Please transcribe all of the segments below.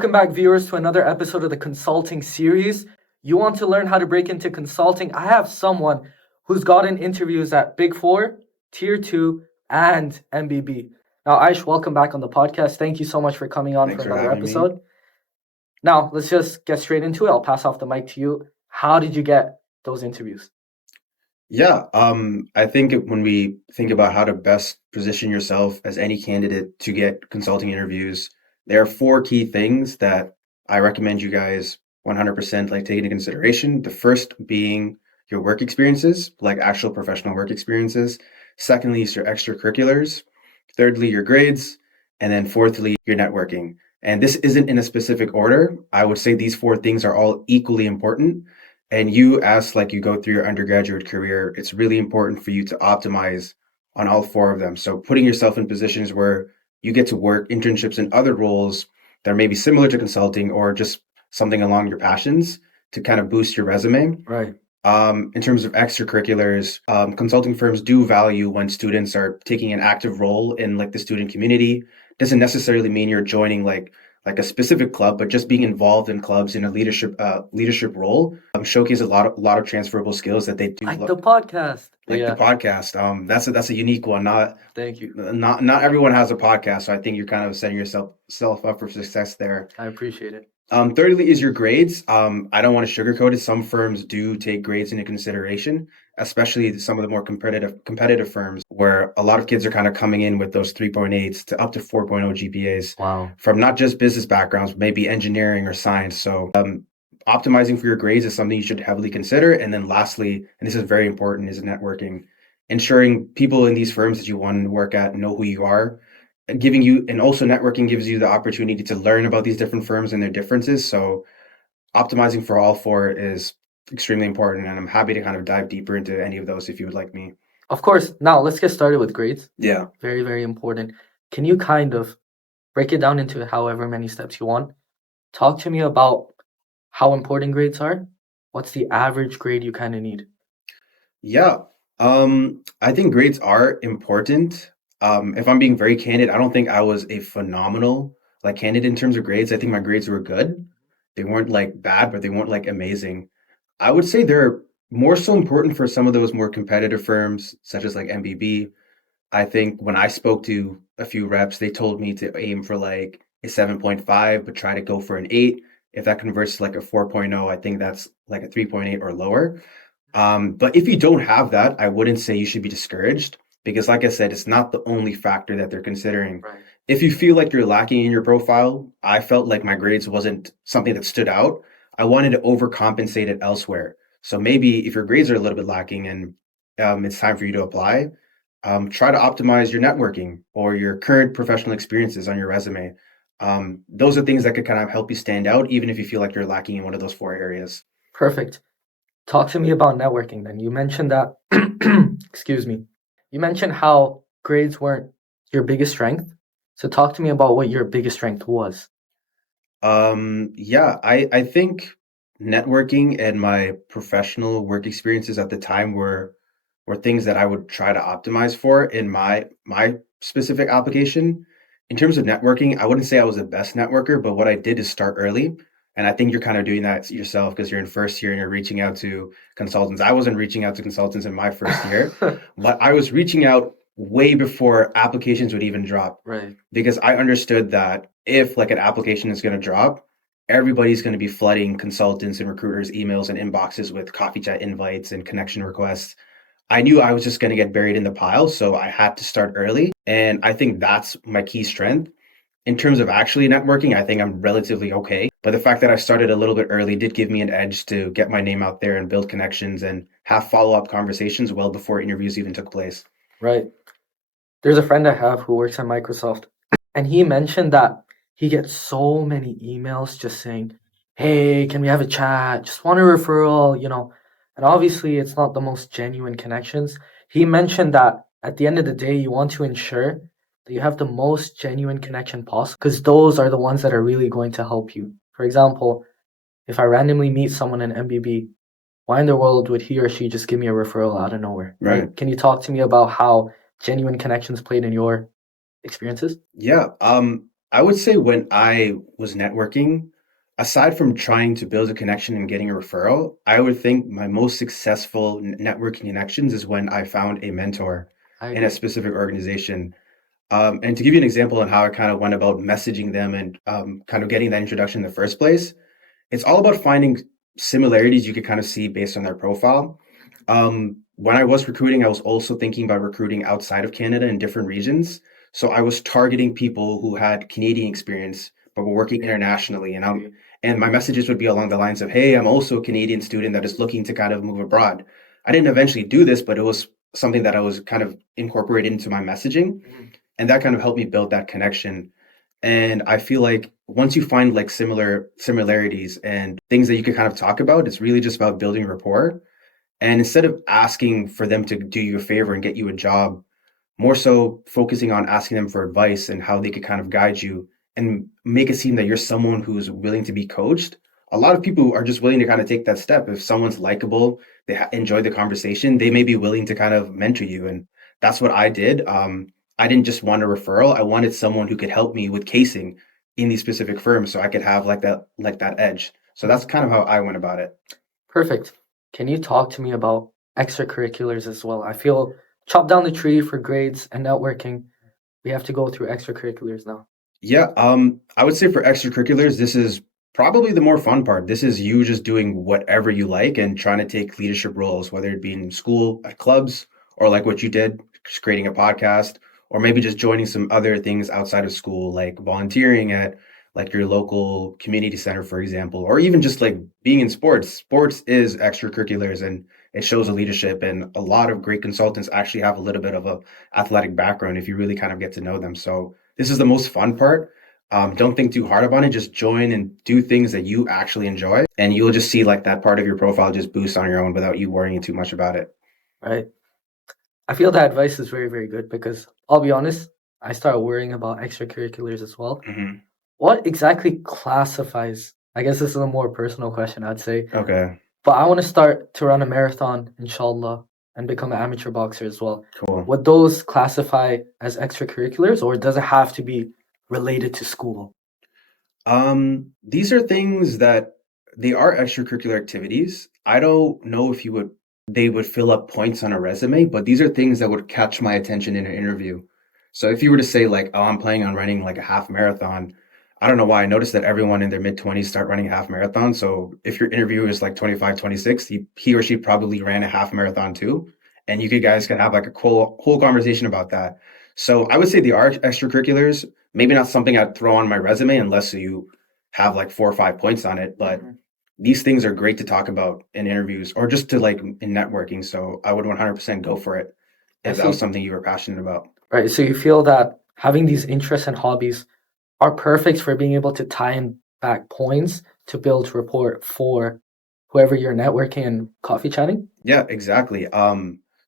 Welcome back, viewers, to another episode of the Consulting series. You want to learn how to break into consulting? I have someone who's gotten interviews at Big Four, Tier 2, and MBB. Now, Aish, welcome back on the podcast. Thank you so much for coming on Thanks for for another having me. episode. Now, let's just get straight into it. I'll pass off the mic to you. How did you get those interviews? Yeah, I think when we think about how to best position yourself as any candidate to get consulting interviews, there are four key things that I recommend you guys 100% like take into consideration. The first being your work experiences, like actual professional work experiences. Secondly, is your extracurriculars. Thirdly, your grades. And then fourthly, your networking. And this isn't in a specific order. I would say these four things are all equally important. And you, as like you go through your undergraduate career, it's really important for you to optimize on all four of them. So putting yourself in positions where you get to work internships and other roles that are maybe similar to consulting or just something along your passions to kind of boost your resume. Right. In terms of extracurriculars, consulting firms do value when students are taking an active role in like the student community. Doesn't necessarily mean you're joining like a specific club, but just being involved in clubs in a leadership role showcase a lot of transferable skills that they do. Like the podcast. Like the podcast. That's a unique one. Thank you. Not everyone has a podcast, so I think you're kind of setting yourself up for success there. I appreciate it. Thirdly is your grades. I don't want to sugarcoat it. Some firms do take grades into consideration, especially some of the more competitive firms where a lot of kids are kind of coming in with those 3.8s to up to 4.0 GPAs. Wow. From not just business backgrounds, maybe engineering or science. So optimizing for your grades is something you should heavily consider. And then lastly, and this is very important, is networking. Ensuring people in these firms that you want to work at know who you are, giving you, and also networking gives you the opportunity to learn about these different firms and their differences. So optimizing for all four is extremely important, and I'm happy to kind of dive deeper into any of those if you would like me. Of course. Now, let's get started with grades. Yeah. Very, very important. Can you kind of break it down into however many steps you want? Talk to me about how important grades are. What's the average grade you kind of need? Yeah. I think grades are important. If I'm being very candid, I don't think I was a phenomenal like candidate in terms of grades. I think my grades were good. They weren't like bad, but they weren't like amazing. I would say they're more so important for some of those more competitive firms, such as like MBB. I think when I spoke to a few reps, they told me to aim for like a 7.5, but try to go for an 8. If that converts to like a 4.0, I think that's like a 3.8 or lower. But if you don't have that, I wouldn't say you should be discouraged because, like I said, it's not the only factor that they're considering. Right. If you feel like you're lacking in your profile, I felt like my grades wasn't something that stood out. I wanted to overcompensate it elsewhere. So maybe if your grades are a little bit lacking and it's time for you to apply, try to optimize your networking or your current professional experiences on your resume. Those are things that could kind of help you stand out, even if you feel like you're lacking in one of those four areas. Perfect. Talk to me about networking then. You mentioned that, excuse me, you mentioned how grades weren't your biggest strength. So talk to me about what your biggest strength was. Yeah, I think networking and my professional work experiences at the time were things that I would try to optimize for in my specific application. In terms of networking, I wouldn't say I was the best networker, but what I did is start early. And I think you're kind of doing that yourself because you're in first year and you're reaching out to consultants. I wasn't reaching out to consultants in my first year, but I was reaching out way before applications would even drop Right. because I understood that if like an application is going to drop, everybody's going to be flooding consultants and recruiters' emails and inboxes with coffee chat invites and connection requests. I knew I was just going to get buried in the pile, so I had to start early. And I think that's my key strength. In terms of actually networking, I think I'm relatively okay. But the fact that I started a little bit early did give me an edge to get my name out there and build connections and have follow-up conversations well before interviews even took place. Right. There's a friend I have who works at Microsoft, and he mentioned that he gets so many emails just saying, hey, can we have a chat? Just want a referral, And obviously, it's not the most genuine connections. He mentioned that at the end of the day, you want to ensure that you have the most genuine connection possible because those are the ones that are really going to help you. For example, if I randomly meet someone in MBB, why in the world would he or she just give me a referral out of nowhere? Right. Can you talk to me about how genuine connections played in your experiences? Yeah. I would say when I was networking, aside from trying to build a connection and getting a referral, I would think my most successful networking connections is when I found a mentor I in a agree. specific organization. And to give you an example on how I kind of went about messaging them and kind of getting that introduction in the first place, it's all about finding similarities you could kind of see based on their profile. When I was recruiting, I was also thinking about recruiting outside of Canada in different regions. So I was targeting people who had Canadian experience but were working internationally, and my messages would be along the lines of, "Hey, I'm also a Canadian student that is looking to kind of move abroad." I didn't eventually do this, but it was something that I was kind of incorporated into my messaging, Mhm. and that kind of helped me build that connection. And I feel like once you find like similarities and things that you can kind of talk about, it's really just about building rapport. And instead of asking for them to do you a favor and get you a job, more so focusing on asking them for advice and how they could kind of guide you and make it seem that you're someone who's willing to be coached. A lot of people are just willing to kind of take that step. If someone's likable, they enjoy the conversation, they may be willing to kind of mentor you. And that's what I did. I didn't just want a referral. I wanted someone who could help me with casing in these specific firms so I could have like that edge. So that's kind of how I went about it. Perfect. Can you talk to me about extracurriculars as well? I feel chop down the tree for grades and networking. We have to go through extracurriculars now. Yeah, I would say for extracurriculars, this is probably the more fun part. This is you just doing whatever you like and trying to take leadership roles, whether it be in school, at clubs, or like what you did, just creating a podcast, or maybe just joining some other things outside of school, like volunteering at like your local community center, for example, or even just like being in sports. Sports is extracurriculars and it shows a leadership, and a lot of great consultants actually have a little bit of a athletic background if you really kind of get to know them. So this is the most fun part. Don't think too hard about it. Just join and do things that you actually enjoy, and you'll just see like that part of your profile just boost on your own without you worrying too much about it. Right. I feel that advice is very, very good because I'll be honest, I started worrying about extracurriculars as well. Hmm. What exactly classifies? I guess this is a more personal question, I'd say. Okay, But I want to start to run a marathon, inshallah, and become an amateur boxer as well. cool. Would those classify as extracurriculars, or does it have to be related to school? These are things that they are extracurricular activities. I don't know if you would they would fill up points on a resume, but these are things that would catch my attention in an interview. So if you were to say like, "Oh, I'm planning on running like a half marathon," I don't know why I noticed that everyone in their mid 20s start running half marathon. So if your interviewer is like 25, 26, he or she probably ran a half marathon too, and you could guys can have like a whole conversation about that. So I would say they are extracurriculars. Maybe not something I'd throw on my resume unless you have like 4 or 5 points on it, but Mhm. these things are great to talk about in interviews or just to like in networking. So I would 100% go for it I if that was see. something you were passionate about. Right. So you feel that having these interests and hobbies are perfect for being able to tie in back points to build rapport for whoever you're networking and coffee chatting? Yeah, exactly.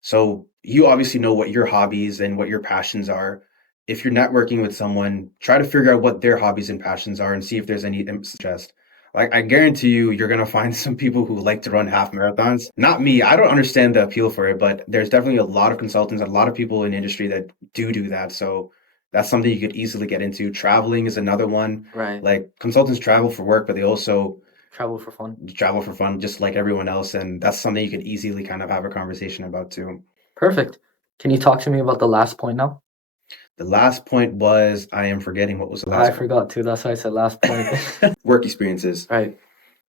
So you obviously know what your hobbies and what your passions are. If you're networking with someone, try to figure out what their hobbies and passions are and see if there's any interest. Like I guarantee you, you're gonna find some people who like to run half marathons. Not me. I don't understand the appeal for it, but there's definitely a lot of consultants, a lot of people in the industry that do that. So that's something you could easily get into. Traveling is another one. Right. Like consultants travel for work, but they also Travel for fun. travel for fun just like everyone else, and that's something you could easily kind of have a conversation about too. Perfect. Can you talk to me about the last point now? The last point was I am forgetting what was the I last forgot to. That's why I said last point. point. Work experiences. Right.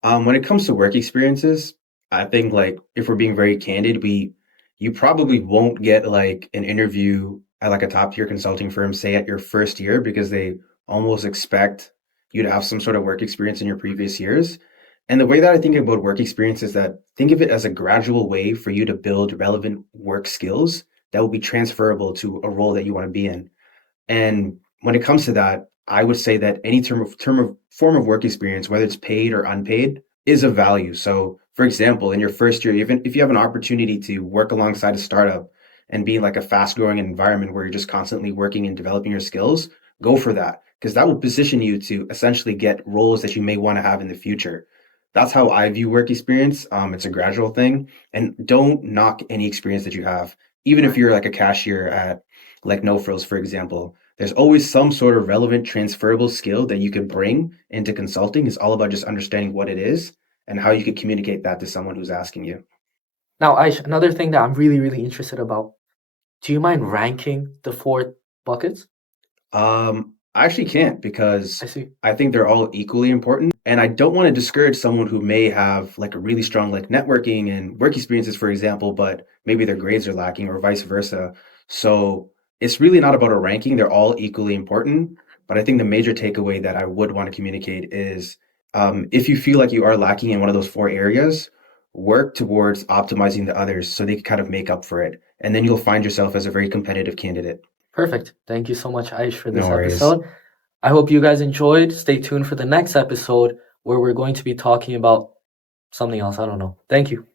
When it comes to work experiences, I think like if we're being very candid, we you probably won't get like an interview at like a top tier consulting firm, say at your first year, because they almost expect you to have some sort of work experience in your previous years. And the way that I think about work experience is that think of it as a gradual way for you to build relevant work skills that will be transferable to a role that you want to be in. And when it comes to that, I would say that any term of form of work experience, whether it's paid or unpaid, is of value. So, for example, in your first year, even if you have an opportunity to work alongside a startup and be in like a fast growing environment where you're just constantly working and developing your skills, go for that because that will position you to essentially get roles that you may want to have in the future. That's how I view work experience. It's a gradual thing, and don't knock any experience that you have, even if Right. you're like a cashier at like No Frills, for example. there's always some sort of relevant transferable skill that you can bring into consulting. It's all about just understanding what it is and how you can communicate that to someone who's asking you. Now, Aish, another thing that I'm really, really interested about. Do you mind ranking the 4 buckets? I actually can't because I see. I think they're all equally important. And I don't want to discourage someone who may have like a really strong like networking and work experiences, for example, but maybe their grades are lacking or vice versa. So it's really not about a ranking. They're all equally important. But I think the major takeaway that I would want to communicate is if you feel like you are lacking in one of those 4 areas, work towards optimizing the others so they can kind of make up for it. And then you'll find yourself as a very competitive candidate. Perfect. Thank you so much, Aish, for No this worries. episode. I hope you guys enjoyed. Stay tuned for the next episode where we're going to be talking about something else. I don't know. Thank you.